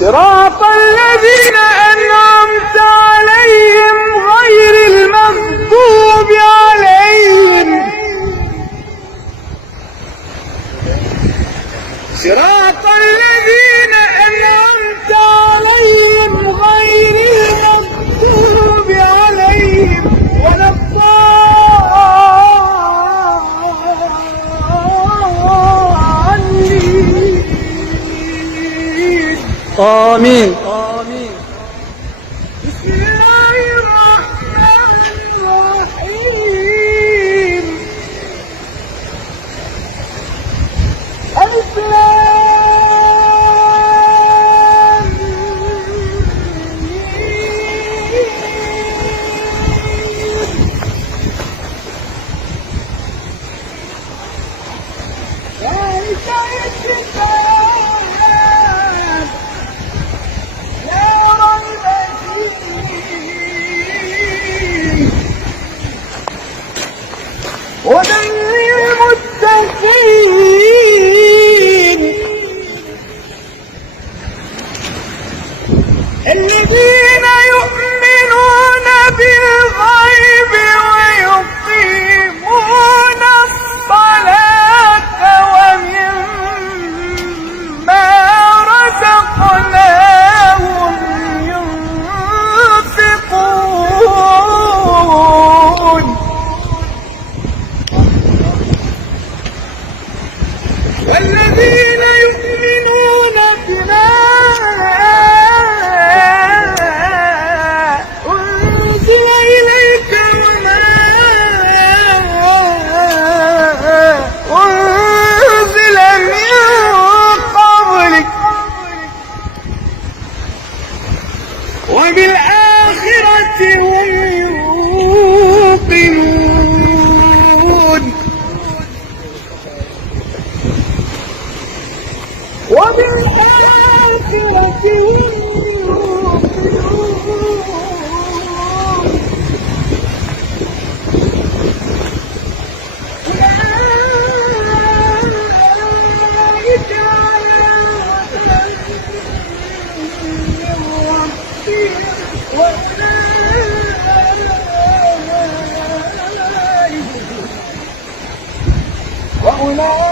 صراط الذين أنعمت عليهم غير المغضوب عليهم صراط الذين أنعمت عليهم غير المغضوب عليهم ولا الضالين آمين. بسم الله الرحمن الرحيم. ألف هدى للمتقين الذين يؤمنون بالغيب ويقيمون الصلاة ومما رزقناهم ينفقون والذين يؤمنون بما أنزل إليك وما أنزل من قبلك وبالآخرة هم يوقنون وبالآخرة هم يوقنون أولئك على هدى من ربهم وأولئك